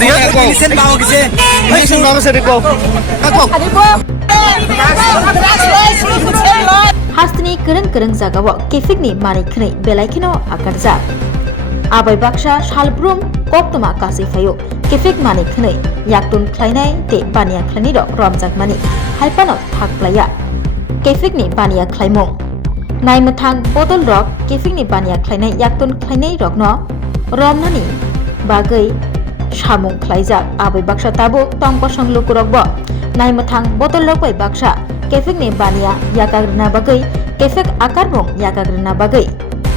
Listen bawa kise. Listen bawa sa riko. Ako. Hastini kereng jagawo Kephekni mani khnei Belai kheno akarja. Abai baksa salbrum koktoma kasi fayo Kephek mani khnei yaktun khlainai te bania khlani rok Romlaikha mani haipano thaklaya. Kephekni bania khlaimong. Naimathang bodol rok Kephekni bania khlainai yaktun khlainai rok no Romnani bagai samung khlaijak abai baksa tabuk tongkosong lukurok bo. Naimathang bodol rok bai baksa Kephekni bania yakagrina bagai Kephek akarbong yakagrina bagai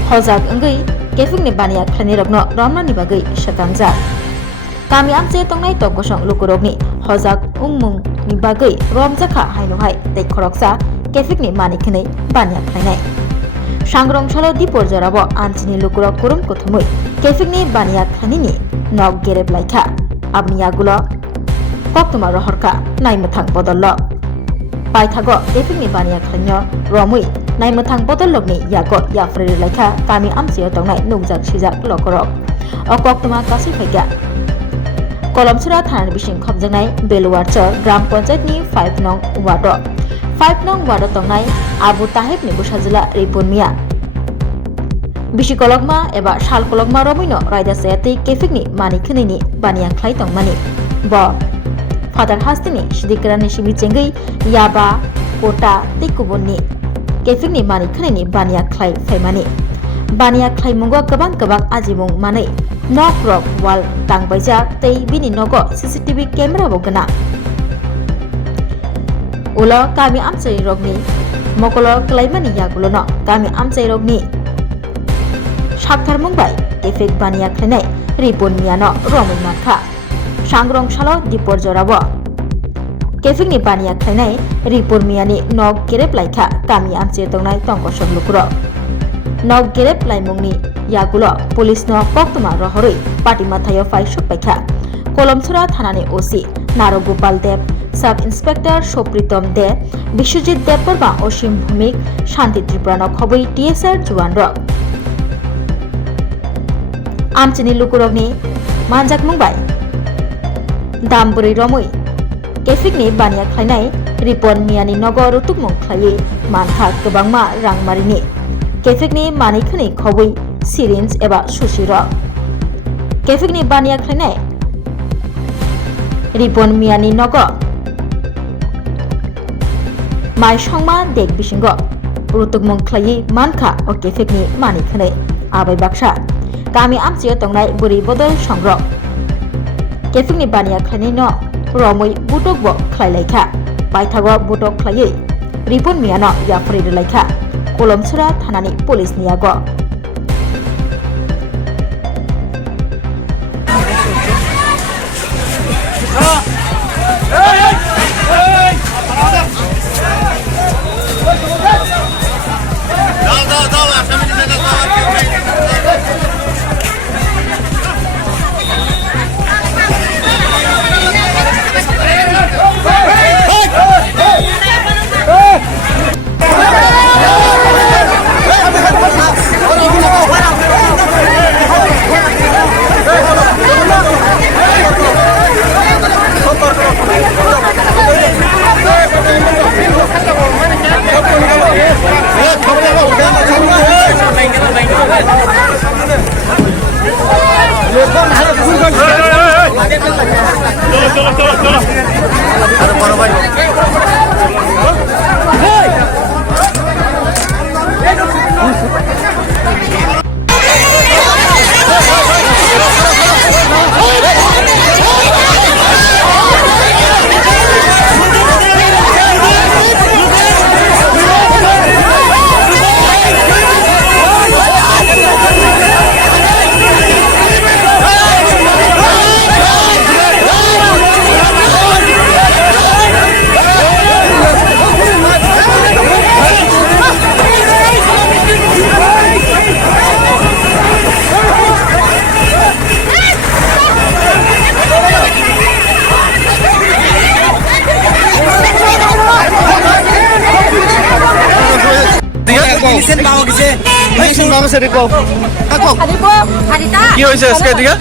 hojak enggai Kephekni bania khlani rokno Romnani bagai sakangjak. Kami amche tongnai tongkosong lukurokni hojak ungmung ni bagai Romlaikha hainohai tei khoroksa Kephekni mani khnei bania khlainai. Swrangchati dipor jorabo anchini lukurok kurum kothumui Kephekni bania khlani nog Romlaikha abni yagulo koktoma rohorka naimathang bodollo. Paithago Kephekni bania khlainyo romui naimathang bodolokni yago yafreri laikha kami amchio tongnai nungjak sijak lokorok okoktoma kasi phaiga kolomsura thanani bising khobjaknai Belai gram panchayat ni 5 nong wado 5 nong wado tongnai Abu Tahib ni busajila Ripan Mia bisi kologma eba sal kologma romuino raida sayati Kephekni mani khnini bania khlai tongmani bo Father Hastini Sidikrani Sibichengai Yaba Kota Tikubuni Kephekni mani khnini bania khlai faimani bania khlai mungo kabang ajimung manai nok rok wal tangbaijak tei bini nogo CCTV camera bogana ulo kami amchai rokni mokolo klaimani yagulono kami amchai rokni sakthar mungbai Kephek bania khlainai Ripan Miano romui matkha sangrong salo dipor jorabo Kephekni bania khlainai Ripan Miani nog Romlaikha kami amche tongnai tongkosok lukuro nog Romlaimungni yagulo police no koktoma rohorui party mathayo faisuk paikha kolomsura thanani OC Naro Gopal Dev Sub Inspector Sopritom De Biswajit Deborba Osim Bhumik Shanti Triprano Khobwi TSR Juan rok amchini lukurokni manjak mungbai Damburi romui Kephekni bania khlainai Ripan Miani Nogo rutukmung khlai mankha kwbangma rangmarini Kephekni mani khani Khobwi syringe eba susi rok Kephekni bania khlainai Ripan Miani Nogo mai songma dek bisingo rutukmung khlai mankha o Kephekni mani khanai abai baksa kami amchio tongnai buri bodol songrok Kephekni bania khlainai no romui butok bo khlailaikhha paithago butok khlaiui Ripan Miano yafreri laikha kolomsura thanani police ni yago আছে দেখো কি হয়েছে আজকে এদিকে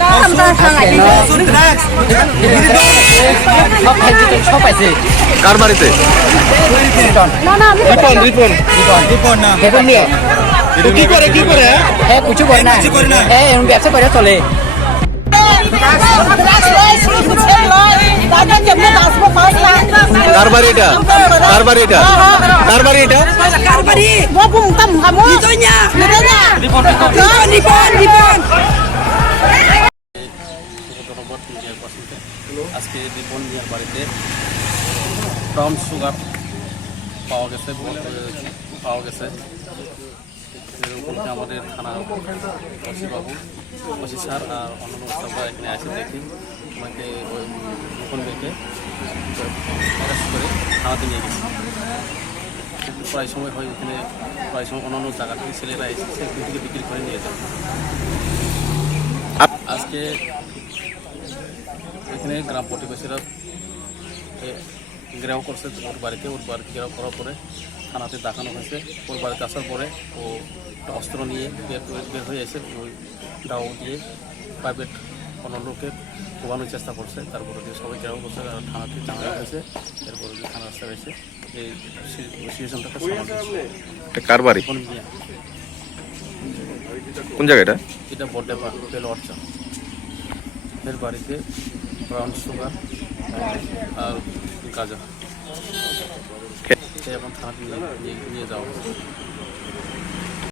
কার বাড়িতে কি করে কিছু করে না ব্যবসা করে চলে কার বাড়ি এটা কার বাড়ি এটা কার বাড়ি এটা আজকে রিপন মিয়ার বাড়িতে ব্রাউন সুগার পাওয়া গেছে আমাদের থানা ওসিবাবু ওসি স্যার আর অন্যান্য স্টাফরা এখানে আসে দেখি আমাকে ওই রিপন মিয়াকে অ্যারেস্ট করে থানাতে নিয়ে গেছে। কিন্তু প্রায় সময় হয় ওখানে প্রায় সময় অন্যান্য জায়গা থেকে ছেলেরা এসেছে এখান থেকে বিক্রি করে নিয়ে যায়। আজকে এখানে গ্রাম প্রতিবেশীরা ঘেরাও করছে ওর বাড়িতে ঘেরাও করার পরে থানাতে দেখানো হয়েছে। ওর বাড়িতে আসার পরে ও একটা অস্ত্র নিয়ে বের হয়ে এসে ওই দাও দিয়ে প্রাইভেট কোনো লোকে কোবানোর চেষ্টা করছে। তারপরে দিয়ে সবাই ঘেরাও করছে আর থানাতে জানা হয়েছে। এরপরে দিয়ে থানা রাস্তায় এসে এই সিচুয়েশনটাকে কার বাড়ি কোন জায়গাটা এটা বড্ডে বেলওয়ারচা এর বাড়িতে ব্রাউন সুগার আর গাঁজা এখন থানাতে নিয়ে যাওয়া হয়েছে।